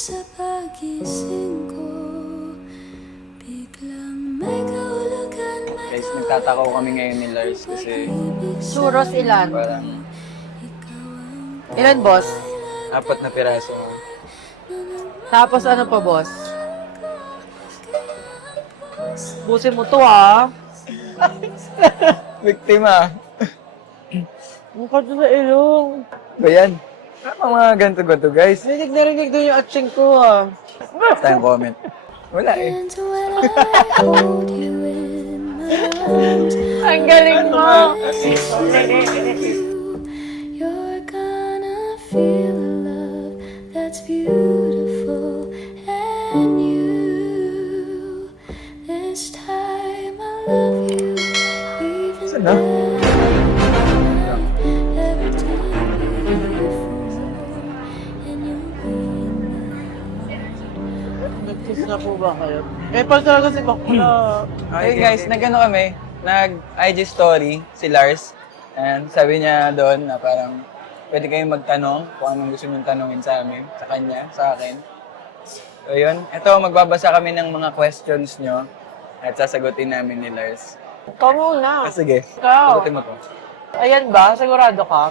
sa pagising ko, biglang may kahulugan, may Guys, nagtatakaw kami ngayon ni Lars kasi Churros ilan? parang Ilan, boss? 4 na piraso. Tapos ano pa, boss? Busin mo to, ah. Biktima. Mukha to sa ilong. Ba yan? Ano mga ganito-ganito, guys? Narinig doon yung atsing ko, ah. Time comment. Wala eh. And when I hold you in my arms, Ang galing mo. you're gonna feel a love that's beautiful. And you, this time I love you, even Saan na? every time you fall, and you'll be Nag-kiss na po ba kayo? Eh, pa talaga si Bakla. Okay guys, nag-ano kami, nag-IG story si Lars. And sabi niya doon na parang pwede kayong magtanong kung anong gusto niyong tanongin sa amin, sa kanya, sa akin. So yun, ito magbabasa kami ng mga questions nyo at sasagutin namin ni Lars. Ikaw muna. Sige, Ikaw. sagutin mo to. Ayan ba? Sigurado ka?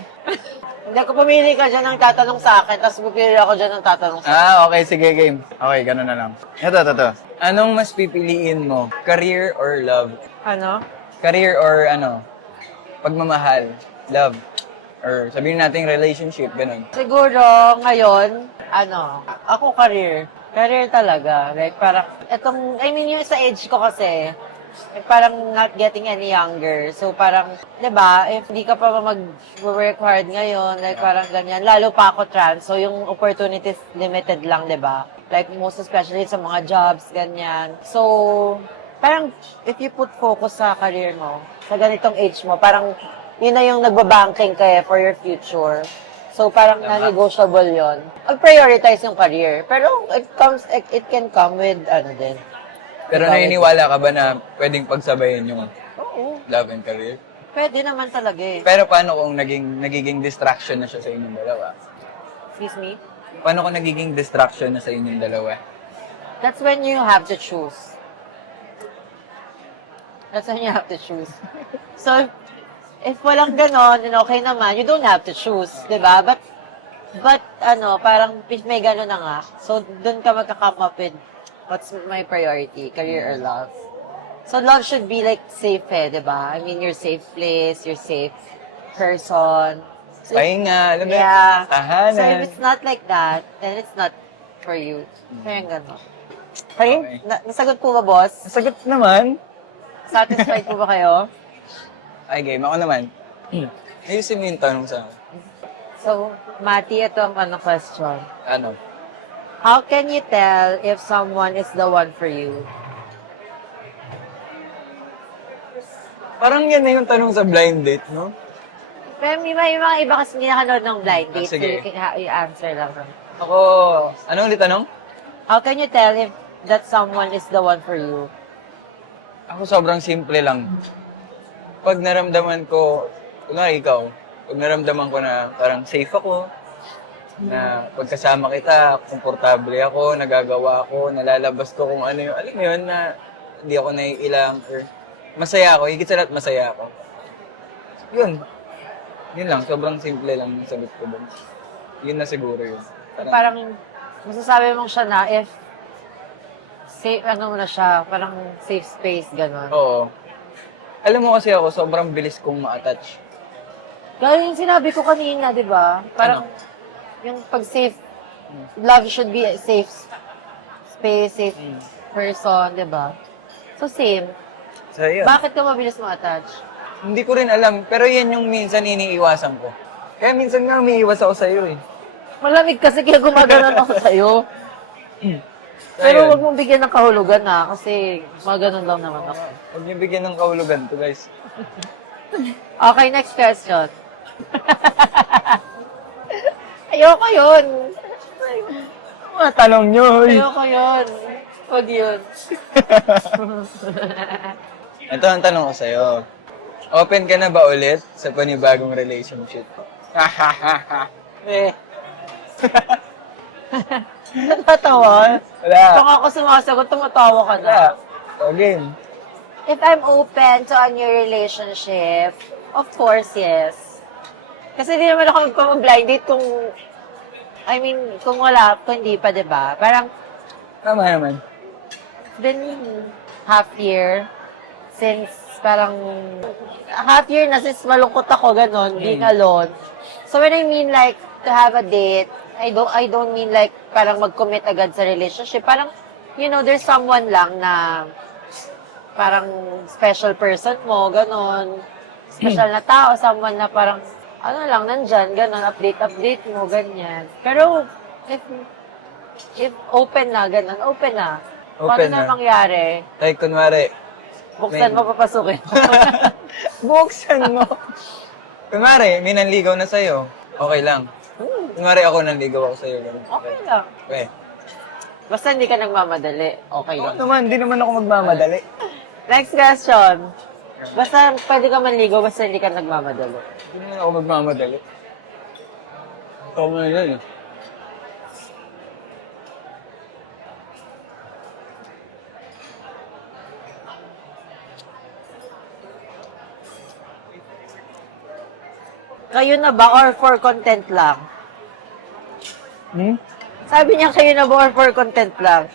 Hindi ko pumili ka dyan ng tatanong sa akin, tapos pupili ako dyan ng tatanong sa akin. Okay, sige game. Okay, ganun na lang. Ito. Anong mas pipiliin mo? Career or love? Ano? Career or pagmamahal? Love? Or sabihin natin relationship, ganun. Siguro ngayon, ako career. Career talaga. Like parang, yung sa age ko kasi, parang not getting any younger. So parang, 'di ba, if hindi ka pa mag-work hard ngayon, like parang ganyan, lalo pa ako trans, so yung opportunities limited lang, 'di ba? Like most especially sa mga jobs, ganyan. So, parang if you put focus sa career mo, sa ganitong age mo, parang yun na yung nagbabanking ka for your future. So parang non-negotiable yun. Mag-prioritize yung career. Pero it can come with din. Pero naniniwala ka ba na pwedeng pagsabayin yung Oo. love and career? Pwede naman talaga eh. Pero paano kung nagiging distraction na siya sa inyong dalawa? Excuse me? Paano kung nagiging distraction na sa inyong dalawa? That's when you have to choose. That's when you have to choose. So, if walang ganon, then okay naman, you don't have to choose, di ba? But parang if may ganon na nga, so dun ka magka-come up with what's my priority, career or love. So love should be like safe di ba? I mean, your safe place, your safe person. So, Pahinga, alam mo yun? yeah. Tahanan. So if it's not like that, then it's not for you. Kaya ganon. Kayo, Okay. nasagot po ba, boss? Sagot naman. Satisfied po ba kayo? Ay, game. Ako naman. Ayusin mo yung tanong sa akin. So, Mati, ito ang question. Ano? How can you tell if someone is the one for you? Parang yan na yung tanong sa blind date, no? Pero may mga iba kasi hindi nakanood ng blind date, so Sige. you can answer lang. Ako, ano ulit tanong? How can you tell if that someone is the one for you? Ako sobrang simple lang. Pag naramdaman ko, kunwari ikaw, pag naramdaman ko na parang safe ako, na pagkasama kita, komportable ako, nagagawa ako, nalalabas ko kung ano yung, alam mo yun, na hindi ako naiilang, or masaya ako, higit sa lahat masaya ako. Yun. Yun lang, sobrang simple lang yung sagot ko doon. Yun na siguro yun. Parang masasabi mong siya na if safe, mo na siya, parang safe space, gano'n. Oo. Alam mo kasi ako, sobrang bilis kong ma-attach. Gaya yung sinabi ko kanina, di ba? Parang yung pag safe, love should be a safe space, safe person, di ba? So same. So, yun. Bakit ka mabilis mo-attach? Hindi ko rin alam, pero yan yung minsan iniiwasan ko. Kaya minsan nga umiiwas ako sa'yo eh. Malamig kasi kaya gumaganon ako sa'yo. Pero Ayun. huwag mong bigyan ng kahulugan kasi maganon lang naman ako. Huwag niyo bigyan ng kahulugan to, guys. Okay, next question. Ayoko yun. Mga tanong niyo, hoy. Ayoko yun. Huwag yun. Ito ang tanong ko sa'yo. Open ka na ba ulit sa panibagong relationship? Eh. Natatawa. Wala. Kung ako sumasagot, tumatawa ka na. Wala. O, game. If I'm open to a new relationship, of course, yes. Kasi di naman ako magpapag-blind date kung, kung wala, kung hindi pa, di ba? Parang, Tama naman. been half year since parang half year na since malungkot ako ganon, being alone. So when I mean like to have a date, I don't mean like parang mag-commit agad sa relationship. Parang there's someone lang na parang special person mo, ganon. Special na tao, someone na parang lang nandyan, ganon, update mo, ganyan. Pero if open na, ganon, open na. Paano Open na na. mangyari? Like, kunwari, Buksan mo, papasukin. buksan mo. Kunwari, may nanligaw na sa'yo. Okay lang. Kunwari ako nanligaw ako sa'yo. Ganun. Okay lang. Okay. Basta hindi ka nagmamadali. Okay Oo lang. naman, hindi naman ako magmamadali. Next question. Basta pwede ka manligaw, basta hindi ka nagmamadali. Hindi naman ako magmamadali. Tama yan eh. Kayo na ba or for content lang? Sabi niya kayo na ba or for content lang?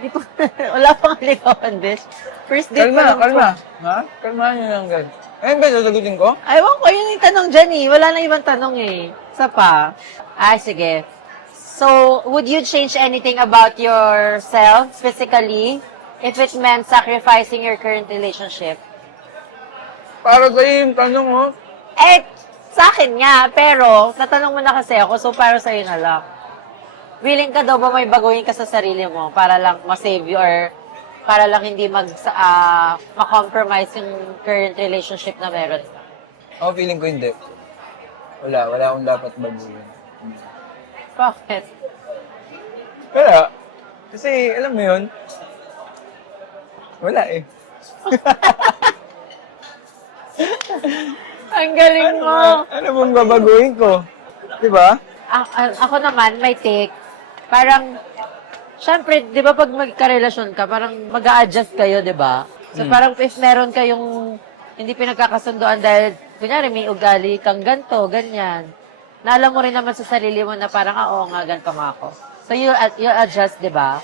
Hindi ko, wala pang ligawan, besh. First date pa lang. Kalma. Ha? Kalma nyo lang, guys. Ayun ba, sasagutin ko? Ewan ko, yun yung tanong dyan eh. Wala na ibang tanong eh. Isa pa. Ay, sige. So, would you change anything about yourself physically if it meant sacrificing your current relationship? Para sa'yo yung tanong, oh. Eh, sa akin nga, pero natanong mo na kasi ako, so para sa'yo na lang. Willing ka daw ba may baguhin ka sa sarili mo para lang ma-save you or para lang hindi ma-compromise yung current relationship na meron? Ako feeling ko hindi. Wala akong dapat baguhin. Bakit? Wala. Kasi, alam mo yun, wala eh. Ang galing mo! Ano bang babaguhin ko? Diba? Ako naman, may take. Parang, syempre, di ba pag magkarelasyon ka, parang mag-a-adjust kayo, di ba? So parang if meron kayong hindi pinagkakasunduan dahil, kunyari, may ugali kang ganto, ganyan. Na alam mo rin naman sa sarili mo na parang, oo nga, ganto nga ako. So you'll adjust, di ba?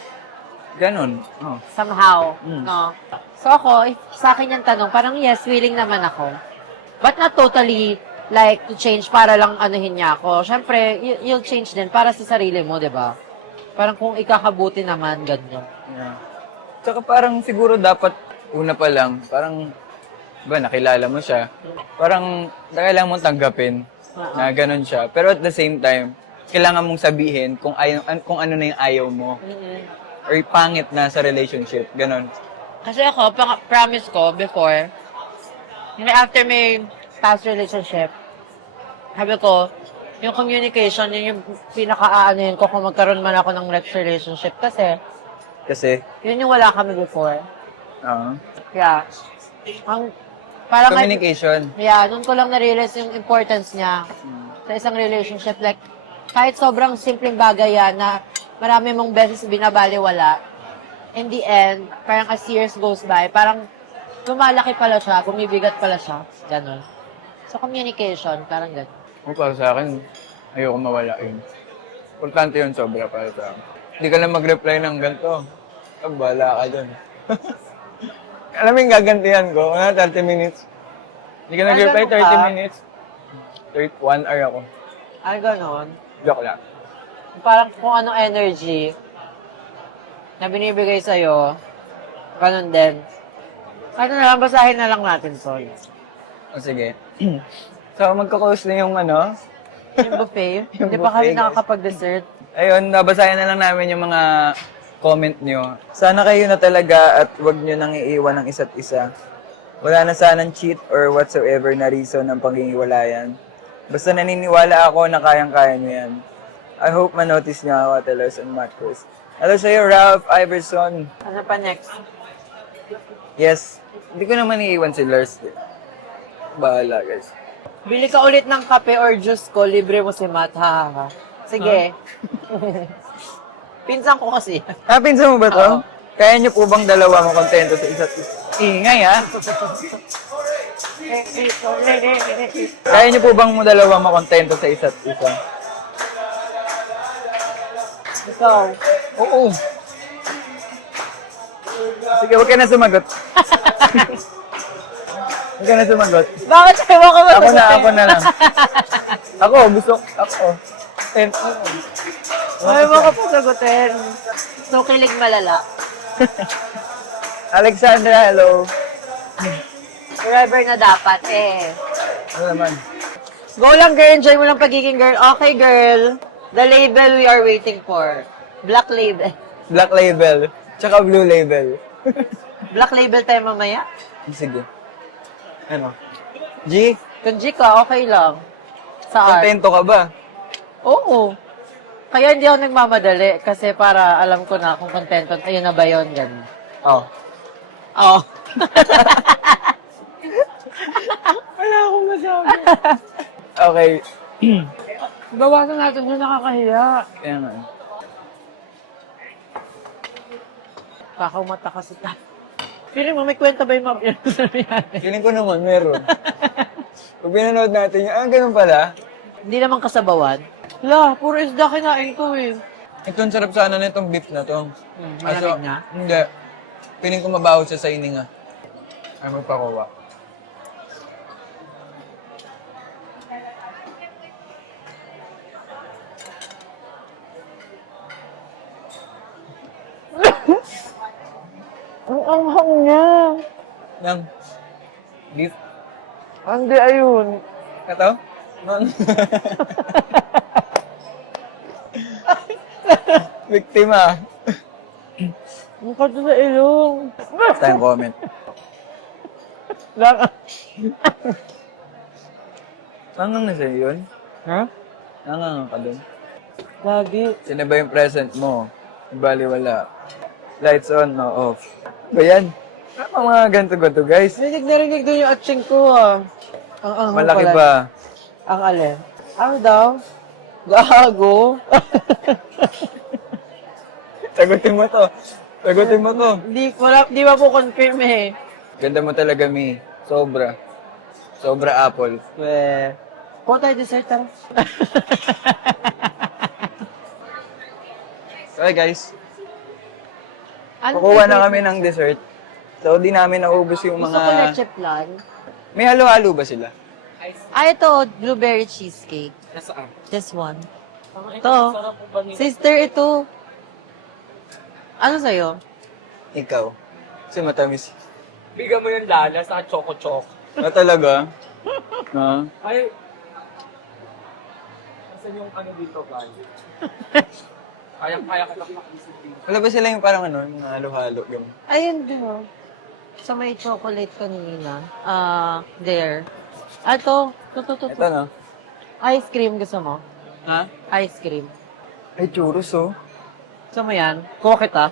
Ganon. Oh. Somehow, no? So ako, if sa akin yung tanong, parang yes, willing naman ako. But not totally like to change para lang anuhin niya ako. Syempre, you'll change din para sa sarili mo, 'di ba? Parang kung ikakabuti naman ganyan. Yeah. Tsaka parang siguro dapat una pa lang, parang nakilala mo siya. Parang kailangan mong tanggapin na ganun siya. Pero at the same time, kailangan mong sabihin kung ano na yung ayaw mo. Or pangit na sa relationship, ganun. Kasi ako, promise ko before, after may past relationship, sabi ko, yung communication, yun yung pinaka-aanin ko kung magkaroon man ako ng next relationship. Kasi, yun yung wala kami before. Yeah. Parang Communication. Doon ko lang na-realize yung importance niya sa isang relationship. Like, kahit sobrang simpleng bagay yan na marami mong beses binabaliwala, in the end, parang as years goes by, parang lumalaki pala siya, bumibigat pala siya. Ganon. So, communication, parang ganon. Para sa akin, ayoko mawala yun. Importante yun sobra para sa akin. Hindi ka lang mag-reply ng ganito. Bahala ka dun. Alam mo yung gagantihan ko, 30 minutes. Hindi ka nag-reply, 30 minutes. 1 hour ako. Ay, ganon. Joke lang. Parang kung anong energy na binibigay sa'yo, ganon din. Ano na lang, basahin na lang natin, Sol. O sige. So, magkakos na yung Yung buffet. Yung Hindi pa kami buffet, guys. nakakapag-dessert. Ayun, nabasahin na lang namin yung mga comment nyo. Sana kayo na talaga at wag nyo nang iiwan ng isa't isa. Wala na sanang cheat or whatsoever na reason ng paghihiwalayan. Basta naniniwala ako na kayang-kaya nyo yan. I hope manotice nyo ako, Telos and Marcos. Hello sa'yo, Ralph Iverson. Ano pa next? Yes, hindi ko naman iiwan si Lars. Bahala, guys. Bili ka ulit ng kape or juice ko, libre mo si Matt, ha. Sige. Pinsan ko kasi. Pinsan mo ba to? Oo. Kaya niyo po bang dalawa makontento sa isa't isa? Ingay, ha? Kaya niyo po bang mo dalawa makontento sa isa't isa? Ikaw. Oo. Sige, huwag ka na sumagot. Huwag ka na sumagot. Bakit ayaw ko Ako na lang. Ako. Ayaw mo ko pasagutin. So, kilig malala. Alexandra, hello. Forever na dapat eh. Ano naman? Go lang, girl. Enjoy mo lang pagiging girl. Okay, girl. The label we are waiting for. Black label. Black label. Tsaka blue label. Black label tayo mamaya. Sige. Ano? G, Kung G ka, okay lang. Sa art. kontento ka ba? Oo. Kaya hindi ako nagmamadali kasi para alam ko na kung contento. Ayun na ba yun? Ganun. Oo. Oo. Wala akong masabi. Okay. Bawasan natin yung nakakahiya. Kaya nga. Kakamata kasi ta. Feeling mo, may kwenta ba yung mga pinagsasabihan? Feeling ko naman, meron. Pag pinanood natin yun, ganun pala. Hindi naman kasabawan. La, puro isda kinain ko eh. Ito, ang sarap sana na itong beef na to. Malamig na? Hindi. Feeling ko mabaho siya sa ininga. Ay, magpakuha. Ang anghang niya. Yang beef. Hindi, ayun. Ito? Man. Biktima. Ang kato sa ilong. Time comment. Lang. Nangang na sa'yo yun? Ha? Nangang ka dun. Lagi. Sino ba yung present mo? Baliwala. Lights on, no off. Ba yan? Ano mga ganto-ganto, guys? Narinig doon yung atsing ko ah. Ang anghang Malaki pala. ba? Ang alin? Ano daw? Gago. Sagutin mo to. Sagutin mo to. Di ba po confirm eh. Ganda mo talaga, Mi. Sobra. Sobra apple. Weh. Kuha tayo dessert tara. Okay, guys. Ano Kukuha na kami ng dessert. So, di namin naubos yung Gusto ko mga... leche plan. May halo-halo ba sila? Ito, blueberry cheesecake. This one. Ito. Sister, ito. Ano sa'yo? Ikaw. Kasi matamis. Bigyan mo yung lala sa choco-choco. Talaga? Ha? Ay, nasan yung ano dito, guys? Kaya ka lang makisip dito. Wala ba sila yung parang ano, yung halo-halo? Yung... Ayun din oh. Sa may chocolate kanina. There. Ito. Ito. Ito, no? Ice cream gusto mo? Ha? Ice cream. Ay, churros, oh. Gusto mo yan? Kuha kita.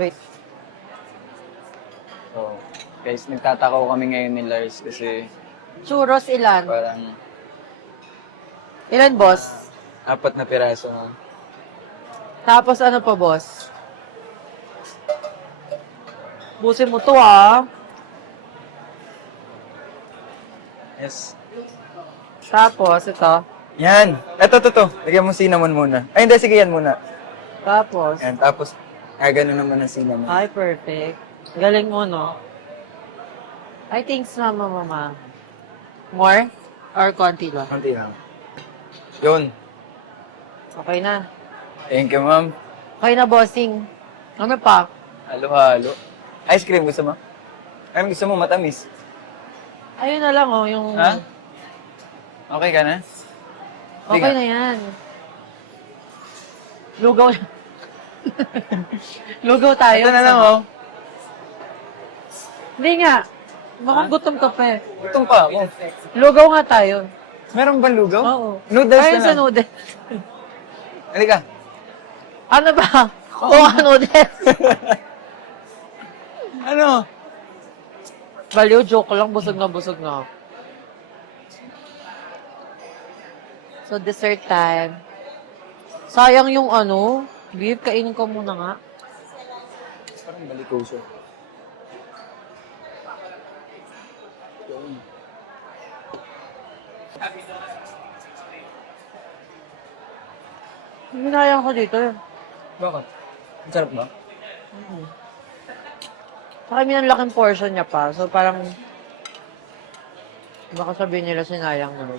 Wait. So, guys, nagtatakaw kami ngayon ni Lars kasi Churros ilan? parang Ilan, boss? 4 na piraso na. Tapos ano pa, boss? Busin mo to, ah. Yes. Tapos, ito. Yan. Ito. Lagyan mo cinnamon muna. Ay, hindi. Sige, yan muna. Tapos. Yan. Tapos, gano'n naman ang cinnamon. Ay, perfect. Galing mo, no? I think, mama. More? Or konti ba? Kunti lang. Yun. Okay na. Thank you, ma'am. Okay na, bossing. Ano pa? Halo-halo. Ice cream gusto mo? Ay, gusto mo matamis? Ayun na lang, oh. Yung... Ha? Okay ka na? Okay na yan. Lugaw. Lugaw tayo. Ito na lang, oh. Hindi nga. Mukhang gutom ka pa eh. Gutom pa ako. Lugaw nga tayo. Meron bang lugaw? Oo. Noodles Ayun na sa lang. noodles. Halika. Ano ba? Oo, noodles. Ano? Baliw, joke lang. Busog na. So, dessert time. Sayang yung ano, beef. Kainin ko muna nga. Parang balikoso. Hinayang ko dito. Bakit? Ang sarap ba? Saka may ang laking portion niya pa. So parang, baka sabihin nila sinayang naman.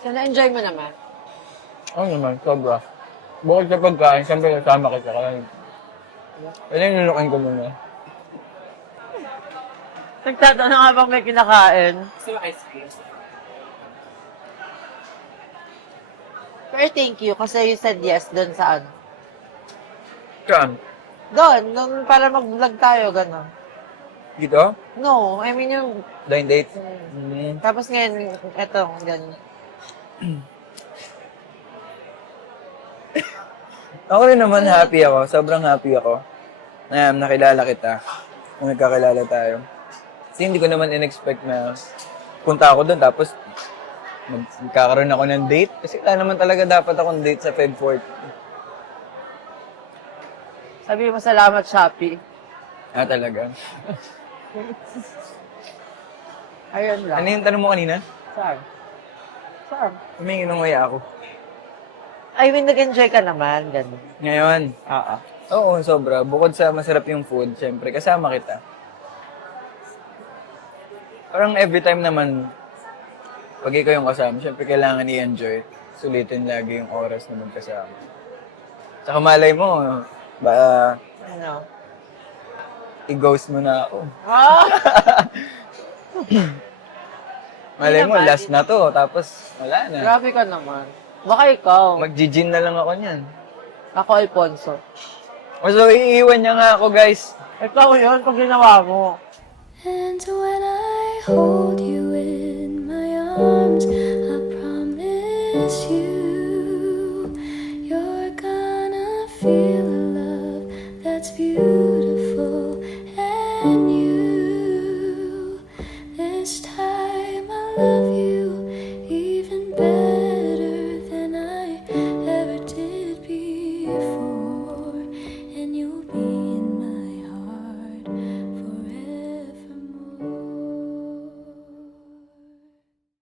So na-enjoy mo naman? Oo naman, sobra. Bukod sa pagkain, siyempre kasama kita. Kaya yung nunukin ko muna. Nagtatanong nga bang may kinakain? Gusto yung ice cream? Pero thank you kasi you said yes dun sa ano. Saan? Doon, nung para mag-vlog tayo, gano'n. Dito? No, I mean yung... Blind date? Mm. Tapos ngayon, eto, gano'n. Ako rin naman happy ako. Sobrang happy ako. Na nakilala kita. Kung nagkakilala tayo. Kasi hindi ko naman in-expect na punta ako doon tapos magkakaroon ako ng date. Kasi wala naman talaga dapat akong date sa Feb 4. Sabi mo, salamat, Shopee. Ah, talaga? Ayun lang. Ano yung tanong mo kanina? Saan? Saan? Humingi ng waya ako. I mean, nag-enjoy ka naman, gano'n. Ngayon? Oo, sobra. Bukod sa masarap yung food, syempre, kasama kita. Parang every time naman, pag ikaw yung kasama, syempre kailangan i-enjoy. Sulitin lagi yung oras na magkasama. Tsaka malay mo, ba, Ano? i-ghost mo na ako. Ah! Malay mo, naman. last na to, tapos wala na. Grabe ka naman. Baka ikaw. Mag-gin na lang ako niyan. Ako, Alfonso. So, iiwan niya nga ako, guys. Ikaw yun kung ginawa mo. And when I hold you in my arms, I promise you, you're gonna feel a love that's beautiful.